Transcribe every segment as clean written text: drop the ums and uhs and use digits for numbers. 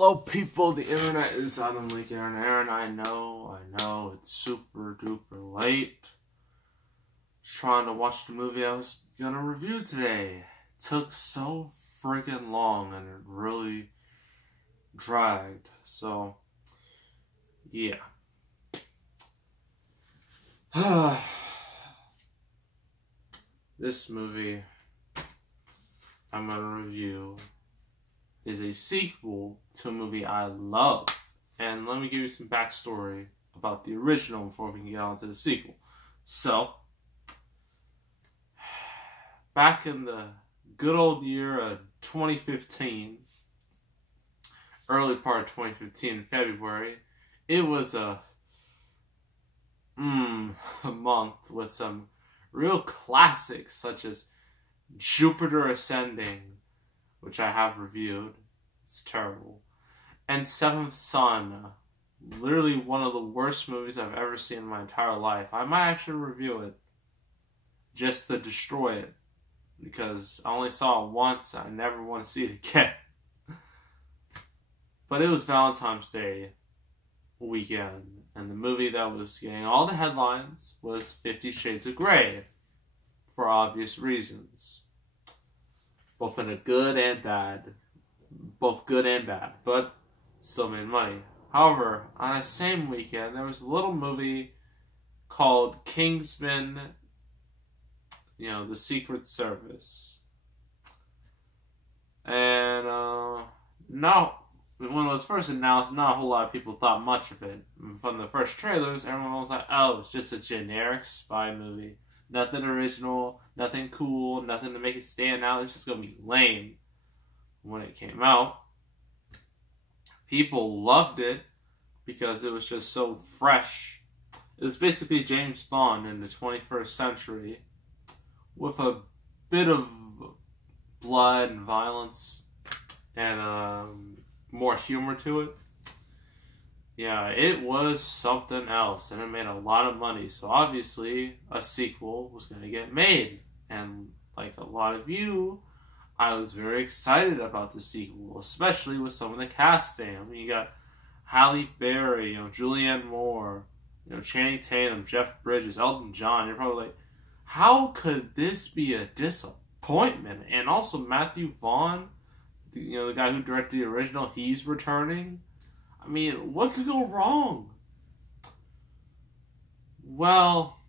Hello people, the internet is Adam Leak Aaron. I know, it's super duper late. Trying to watch the movie I was gonna review today. It took so freaking long and it really dragged. So, yeah. This movie I'm gonna review is a sequel to a movie I love. And let me give you some backstory about the original before we can get on to the sequel. So, back in the good old year of 2015, early part of 2015 in February, it was a month with some real classics such as Jupiter Ascending, which I have reviewed. It's terrible. And Seventh Son, literally one of the worst movies I've ever seen in my entire life. I might actually review it just to destroy it, because I only saw it once and I never want to see it again. But it was Valentine's Day weekend, and the movie that was getting all the headlines was 50 Shades of Grey, for obvious reasons. Both in a good and bad. Both good and bad, but still made money. However, on the same weekend, there was a little movie called Kingsman, the Secret Service. And, when it was first announced, not a whole lot of people thought much of it. From the first trailers, everyone was like, oh, it's just a generic spy movie. Nothing original, nothing cool, nothing to make it stand out. It's just going to be lame. When it came out, people loved it because it was just so fresh. It was basically James Bond in the 21st century with a bit of blood and violence and more humor to it. Yeah, it was something else, and it made a lot of money. So obviously, a sequel was going to get made. And like a lot of you, I was very excited about the sequel, especially with some of the casting. I mean, you got Halle Berry, Julianne Moore, Channing Tatum, Jeff Bridges, Elton John. You're probably like, how could this be a disappointment? And also Matthew Vaughn, the guy who directed the original, he's returning. I mean, what could go wrong? Well,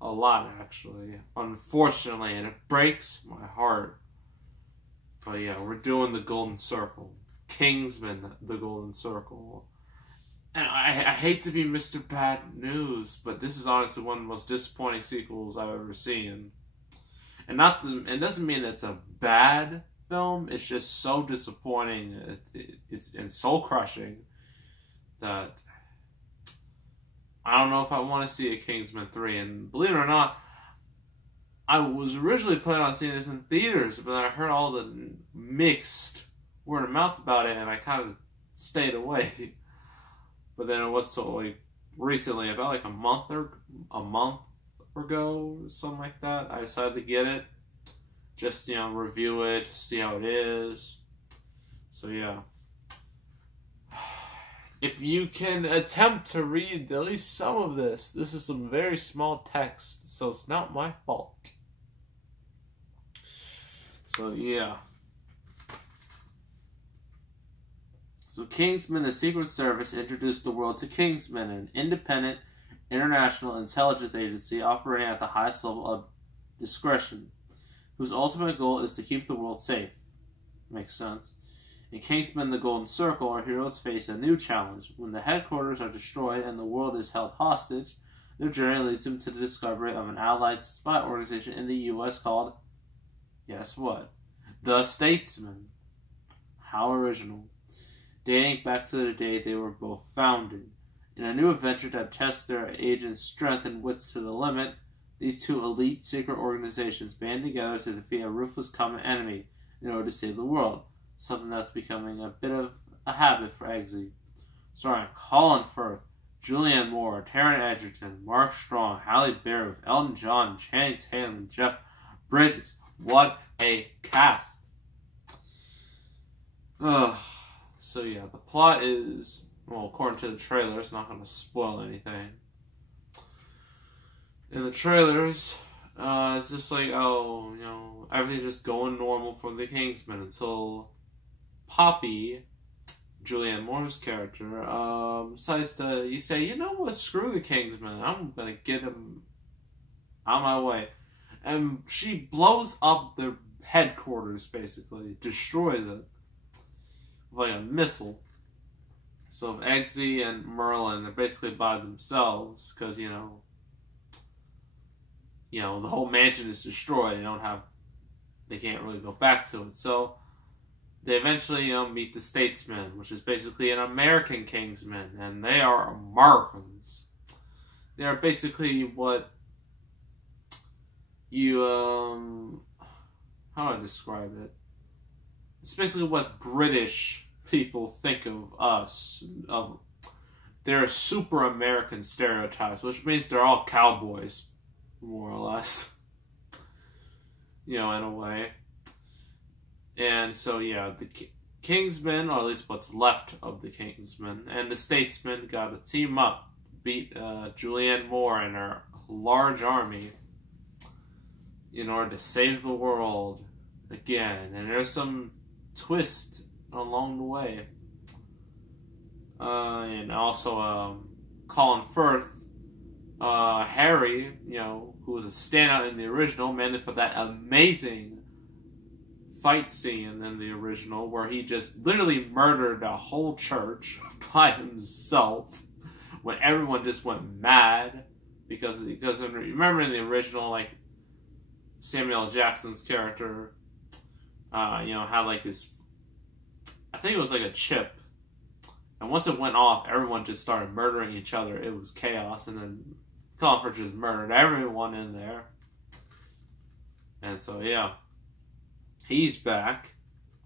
a lot, actually. Unfortunately, and it breaks my heart. But yeah, we're doing the Golden Circle. Kingsman, the Golden Circle. And I hate to be Mr. Bad News, but this is honestly one of the most disappointing sequels I've ever seen. And it doesn't mean it's a bad film. It's just so disappointing. It's soul crushing that I don't know if I want to see a Kingsman 3. And believe it or not, I was originally planning on seeing this in theaters, but then I heard all the mixed word of mouth about it, and I kind of stayed away. But then it was till recently, about a month ago, or something like that, I decided to get it. Just, review it, just see how it is. So, yeah. If you can attempt to read at least some of this is some very small text, so it's not my fault. So, yeah. So, Kingsman, the Secret Service introduced the world to Kingsman, an independent international intelligence agency operating at the highest level of discretion, whose ultimate goal is to keep the world safe. Makes sense. In Kingsman, the Golden Circle, our heroes face a new challenge. When the headquarters are destroyed and the world is held hostage, their journey leads them to the discovery of an allied spy organization in the U.S. called, guess what? The Statesman. How original. Dating back to the day they were both founded. In a new adventure that tests their agents' strength and wits to the limit, these two elite secret organizations band together to defeat a ruthless common enemy in order to save the world. Something that's becoming a bit of a habit for Eggsy. Starring Colin Firth, Julianne Moore, Taron Egerton, Mark Strong, Halle Berry, with Elton John, Channing Tatum, and Jeff Bridges. What a cast! Ugh. So yeah, the plot is, well, according to the trailer, it's not going to spoil anything. In the trailers, it's just like, oh, you know, everything's just going normal for the Kingsman until Poppy, Julianne Moore's character, decides to, you say, you know what, screw the Kingsman, I'm going to get him out of my way. And she blows up their headquarters, basically, destroys it with like a missile. So Eggsy and Merlin are basically by themselves because, you know, the whole mansion is destroyed. They can't really go back to it. So they eventually meet the Statesman, which is basically an American Kingsman, and they are Americans. They are basically what you, how do I describe it? It's basically what British people think of us. They're super American stereotypes, which means they're all cowboys, more or less. In a way. And so, yeah, the Kingsmen, or at least what's left of the Kingsmen, and the Statesmen got to team up, beat Julianne Moore and her large army in order to save the world again. And there's some twist along the way. And also Colin Firth, Harry, who was a standout in the original, mainly for that amazing fight scene in the original where he just literally murdered a whole church by himself when everyone just went mad because remember in the original, like, Samuel L. Jackson's character had like this, I think it was like a chip, and once it went off everyone just started murdering each other. It was chaos, and then Colin Firth just murdered everyone in there. And so yeah, he's back,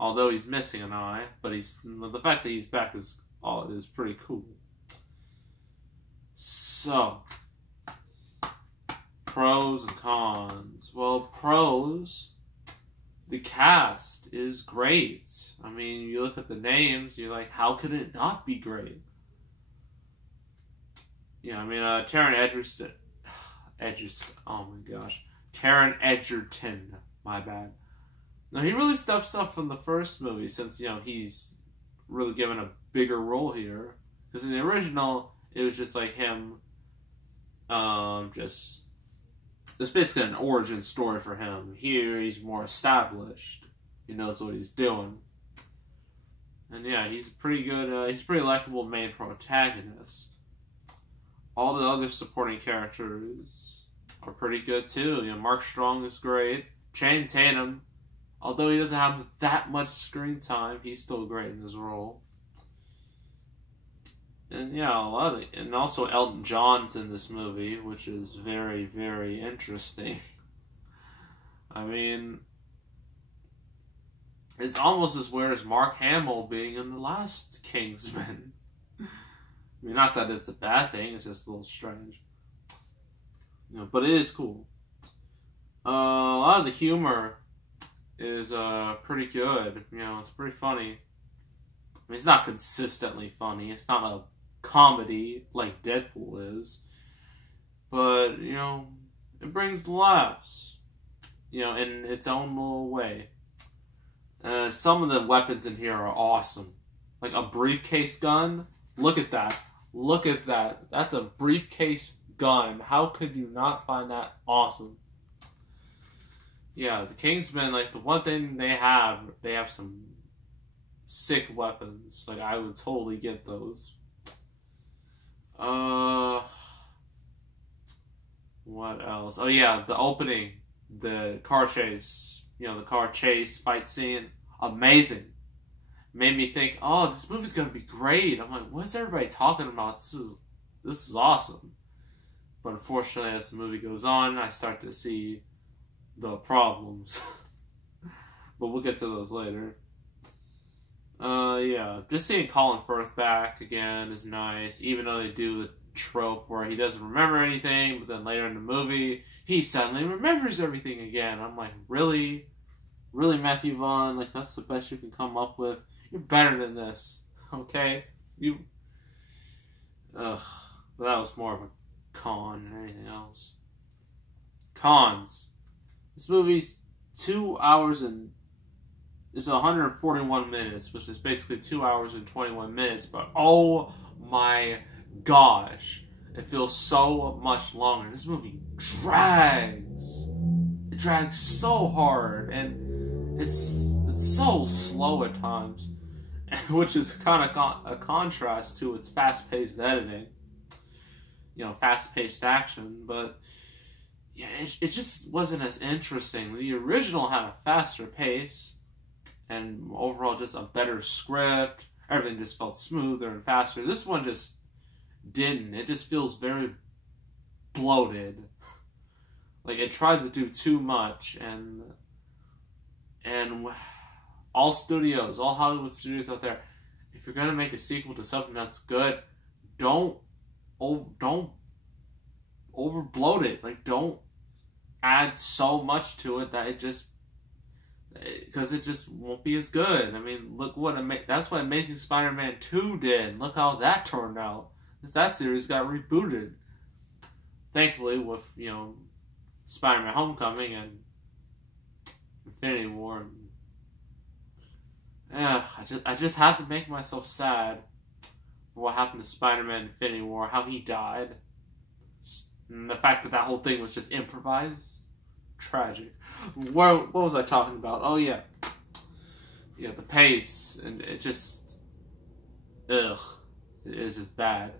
although he's missing an eye, but the fact that he's back is pretty cool. So, pros and cons. Well, pros, the cast is great. I mean, you look at the names, you're like, how could it not be great? Taron Egerton, my bad. Now, he really steps up from the first movie since, he's really given a bigger role here. Because in the original, it was just like him, it's basically an origin story for him. Here, he's more established. He knows what he's doing. And yeah, he's pretty good, he's a pretty likable main protagonist. All the other supporting characters are pretty good too. Mark Strong is great. Channing Tatum, although he doesn't have that much screen time, he's still great in his role. And yeah, and also Elton John's in this movie, which is very, very interesting. I mean, it's almost as weird as Mark Hamill being in the last Kingsman. I mean, not that it's a bad thing, it's just a little strange. But it is cool. A lot of the humor is pretty good. It's pretty funny. I mean, it's not consistently funny. It's not a comedy like Deadpool is. But, it brings laughs. In its own little way. Some of the weapons in here are awesome. Like a briefcase gun. Look at that. Look at that. That's a briefcase gun. How could you not find that awesome? Yeah, the Kingsmen, like, the one thing they have some sick weapons. Like, I would totally get those. What else? Oh yeah, the opening. The car chase. The car chase fight scene. Amazing. Made me think, oh, this movie's gonna be great. I'm like, what's everybody talking about? This is awesome. But unfortunately, as the movie goes on, I start to see the problems. But we'll get to those later. Yeah, just seeing Colin Firth back again is nice, even though they do the trope where he doesn't remember anything, but then later in the movie, he suddenly remembers everything again. I'm like, really? Really, Matthew Vaughn? Like, that's the best you can come up with? You're better than this. Okay? You... Ugh. But that was more of a con than anything else. Cons. This movie's 2 hours and... It's 141 minutes, which is basically 2 hours and 21 minutes, but oh my gosh. It feels so much longer. This movie drags. It drags so hard, and it's so slow at times, which is kind of a contrast to its fast-paced editing. You know, fast-paced action, but yeah, it just wasn't as interesting. The original had a faster pace, and overall just a better script. Everything just felt smoother and faster. This one just didn't. It just feels very bloated. Like it tried to do too much, and all studios, all Hollywood studios out there, if you're gonna make a sequel to something that's good, don't over bloat it. Like, don't add so much to it that it just, because it just won't be as good. I mean, look what that's what Amazing Spider-Man 2 did. Look how that turned out. That series got rebooted. Thankfully, with, you know, Spider-Man Homecoming and Infinity War. Yeah, I just have to make myself sad for what happened to Spider-Man Infinity War, how he died. And the fact that whole thing was just improvised. Tragic. What was I talking about? Oh, yeah. Yeah, the pace. And it just... Ugh. It is just bad.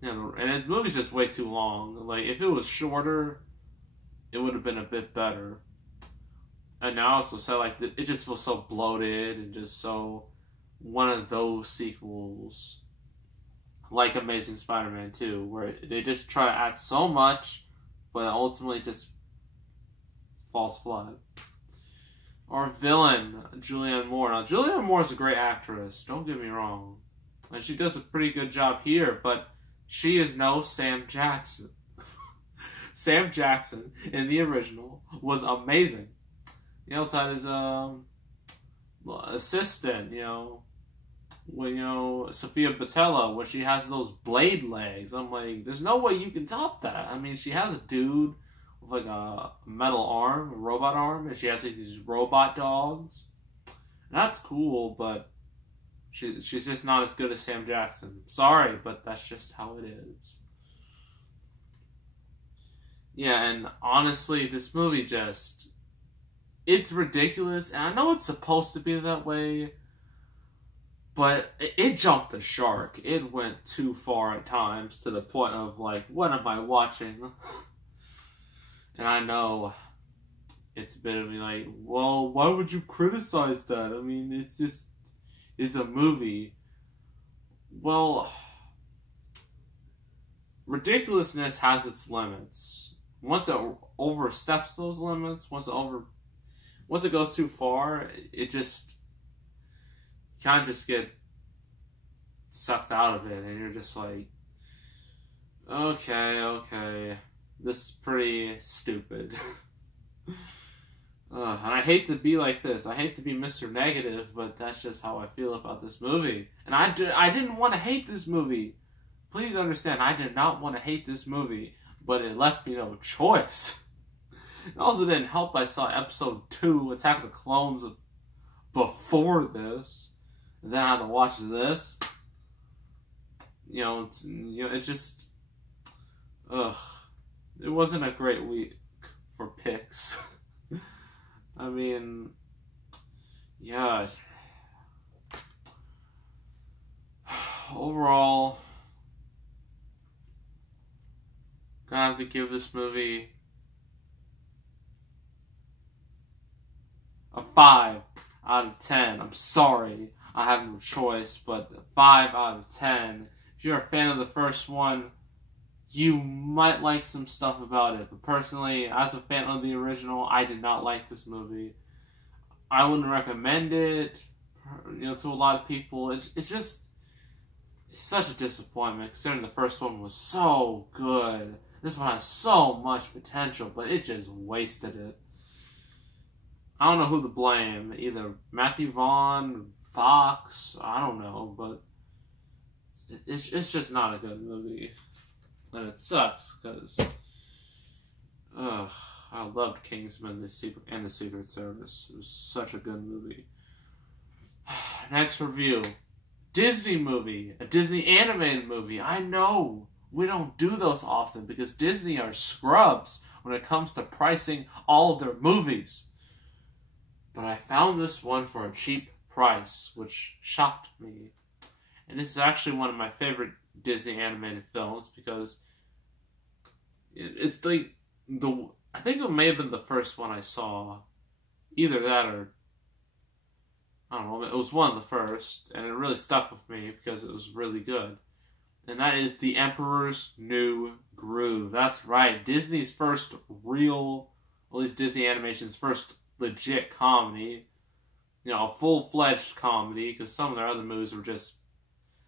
You know, and the movie's just way too long. Like, if it was shorter, it would have been a bit better. And I also said, like, it just feels so bloated and just so one of those sequels, like Amazing Spider-Man 2, where they just try to add so much, but ultimately just falls flat. Our villain, Julianne Moore. Now, Julianne Moore is a great actress, don't get me wrong. And she does a pretty good job here, but she is no Sam Jackson. Sam Jackson, in the original, was amazing. He also had his assistant, you know, when, you know, Sophia Boutella, where she has those blade legs. I'm like, there's no way you can top that. I mean, she has a dude with like a metal arm, a robot arm, and she has like these robot dogs. And that's cool, but she's just not as good as Sam Jackson. Sorry, but that's just how it is. Yeah, and honestly, this movie just... It's ridiculous, and I know it's supposed to be that way, but it jumped the shark. It went too far at times, to the point of, like, what am I watching? And I know it's a bit of me like, well, why would you criticize that? I mean, it's a movie. Well, ridiculousness has its limits. Once it oversteps those limits, once it goes too far, it just kind of just get sucked out of it, and you're just like, okay, this is pretty stupid. And I hate to be like this. I hate to be Mr. Negative, but that's just how I feel about this movie. And I didn't want to hate this movie. Please understand, I did not want to hate this movie, but it left me no choice. It also didn't help I saw episode 2, Attack of the Clones, before this. And then I had to watch this. You know, it's just... Ugh. It wasn't a great week for picks. I mean... Yeah. Overall... Gonna have to give this movie... a 5 out of 10. I'm sorry, I have no choice, but 5 out of 10. If you're a fan of the first one, you might like some stuff about it. But personally, as a fan of the original, I did not like this movie. I wouldn't recommend it, you know, to a lot of people. It's such a disappointment, considering the first one was so good. This one has so much potential, but it just wasted it. I don't know who to blame. Either Matthew Vaughn, Fox. I don't know, but it's just not a good movie, and it sucks because I loved Kingsman and the Secret Service. It was such a good movie. Next review. Disney movie. A Disney animated movie. I know. We don't do those often because Disney are scrubs when it comes to pricing all of their movies. But I found this one for a cheap price, which shocked me. And this is actually one of my favorite Disney animated films because it's like I think it may have been the first one I saw. Either that or I don't know, it was one of the first, and it really stuck with me because it was really good. And that is The Emperor's New Groove. That's right, Disney's first real, at least Disney Animation's first legit comedy. You know, a full-fledged comedy, because some of their other movies were just,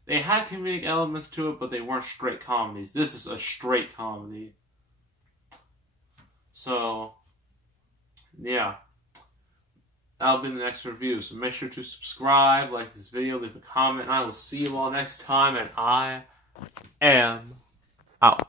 they had comedic elements to it, but they weren't straight comedies. This is a straight comedy. So, yeah. That'll be the next review. So make sure to subscribe, like this video, leave a comment, and I will see you all next time, and I am out.